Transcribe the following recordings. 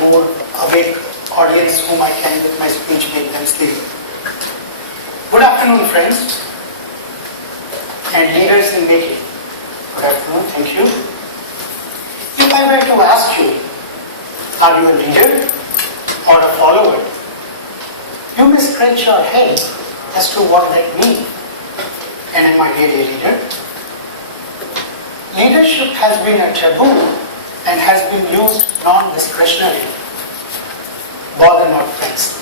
more awake audience whom I can with my speech make them sleep. Good afternoon, friends and leaders in making. Good afternoon, thank you. If I were to ask you, are you a leader or a follower? You may scratch your head as to what that means. And am I really a leader? Leadership has been a taboo and has been used non-discretionary. Bother not, friends.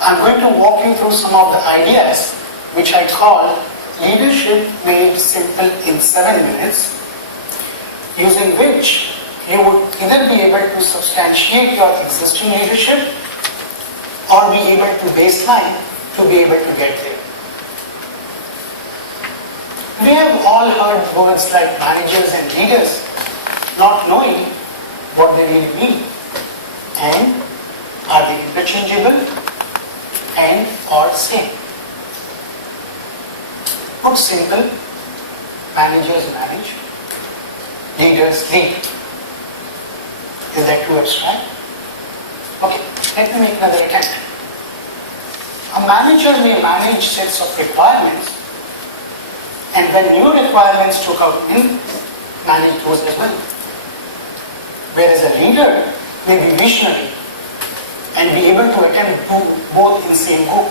I'm going to walk you through some of the ideas which I call leadership made simple in 7 minutes, using which you would either be able to substantiate your existing leadership or be able to baseline to be able to get there. We have all heard words like managers and leaders not knowing what they really mean. And are they interchangeable and or same? Put simple, managers manage, leaders lead. Is that too abstract? Okay, let me make another attempt. A manager may manage sets of requirements, and when new requirements to come in, manage those as well. Whereas a leader may be visionary and be able to attempt to do both in same go.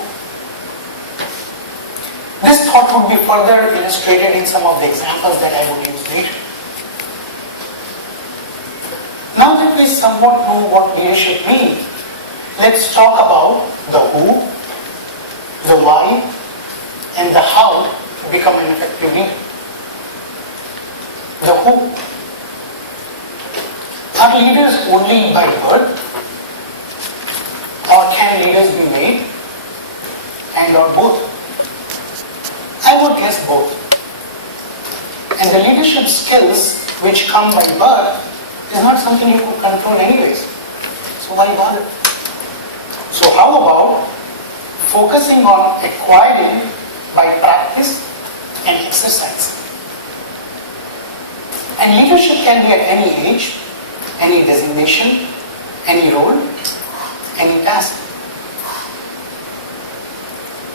This thought would be further illustrated in some of the examples that I would use later. Now that we somewhat know what leadership means, let's talk about the who, the why, and the how to become an effective leader. The who. Are leaders only by birth? Or can leaders be made? And or both? I would guess both. And the leadership skills which come by birth is not something you could control anyways. So why bother? So how about focusing on acquiring by practice and exercise? And leadership can be at any age, any designation, any role, any task.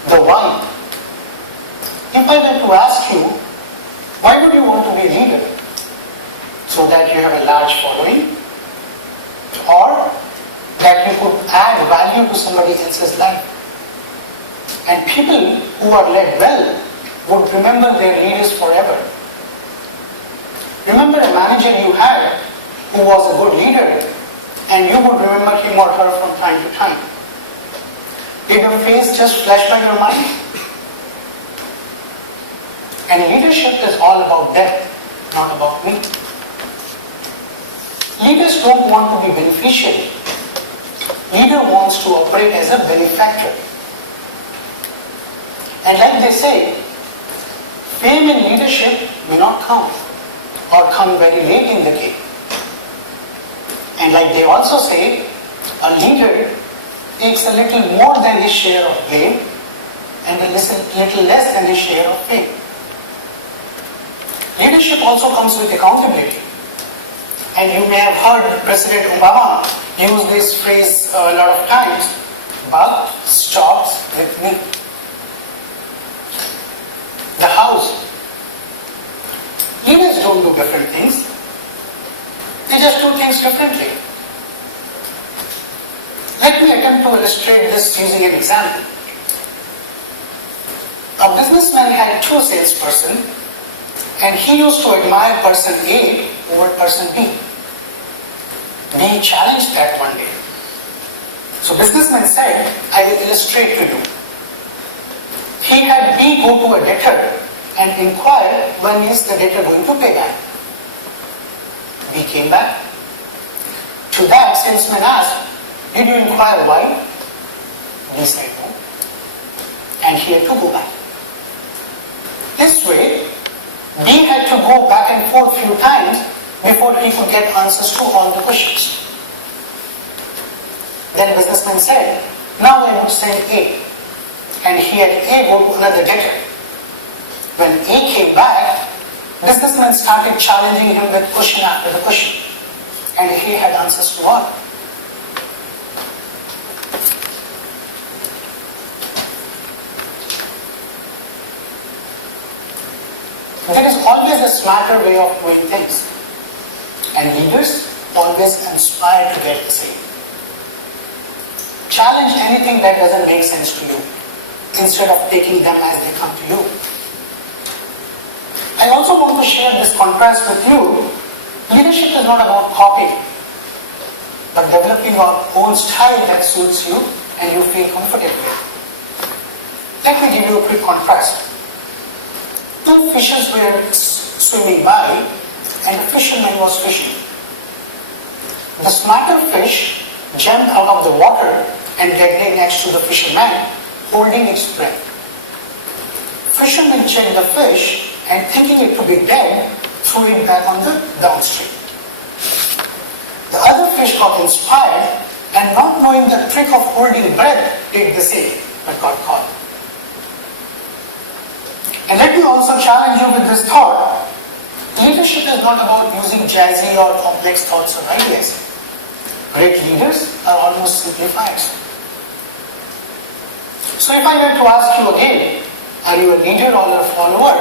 The why. If I were to ask you, why would you want to be a leader? So that you have a large following, or that you could add value to somebody else's life. And people who are led well would remember their leaders forever. Remember a manager you had who was a good leader, and you would remember him or her from time to time. Did your face just flash by your mind? And leadership is all about them, not about me. Leaders don't want to be beneficiary. Leader wants to operate as a benefactor. And like they say, fame in leadership may not come or come very late in the game. And like they also say, a leader takes a little more than his share of blame and a little less than his share of fame. Leadership also comes with accountability. And you may have heard President Obama use this phrase a lot of times, buck stops with me. The house. Leaders don't do different things. They just do things differently. Let me attempt to illustrate this using an example. A businessman had 2 salespersons, and he used to admire person A over person B. B challenged that one day. So businessman said, I will illustrate to you. He had B go to a debtor and inquire when is the debtor going to pay back. B came back. To that, salesman asked, did you inquire why? B said no. And he had to go back. This way, B had to go back and forth few times before he could get answers to all the questions. Then businessman said, now I would send A. And he had A go to another debtor. When A came back, businessman started challenging him with question after the question. And he had answers to all. There is always a smarter way of doing things, and leaders always inspire to get the same. Challenge anything that doesn't make sense to you, instead of taking them as they come to you. I also want to share this contrast with you. Leadership is not about copying, but developing your own style that suits you and you feel comfortable with. Let me give you a quick contrast. Two fishes were swimming by, and the fisherman was fishing. The smarter fish jumped out of the water and get next to the fisherman, holding its breath. Fisherman checked the fish and, thinking it to be dead, threw it back on the downstream. The other fish got inspired and, not knowing the trick of holding breath, did the same but got caught. And let me also challenge you with this thought. Leadership is not about using jazzy or complex thoughts or ideas. Great leaders are almost simplifiers. So if I were to ask you again, are you a leader or a follower?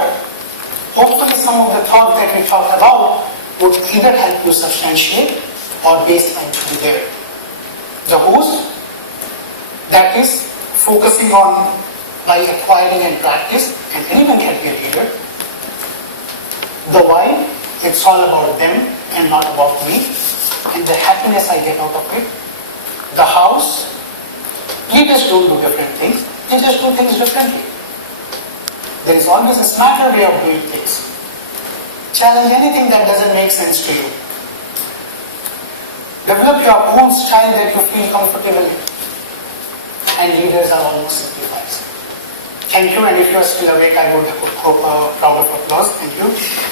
Hopefully some of the thoughts that we talked about would either help you substantiate or baseline to be there. The who's, that is focusing on by acquiring and practice, and anyone can be a leader. The why, it's all about them and not about me, and the happiness I get out of it. The hows, leaders don't do different things, they just do things differently. There is always a smarter way of doing things. Challenge anything that doesn't make sense to you. Develop your own style that you feel comfortable in. And leaders are almost simplifiers. Thank you, and if you are still awake, I would hope a round of applause. Thank you.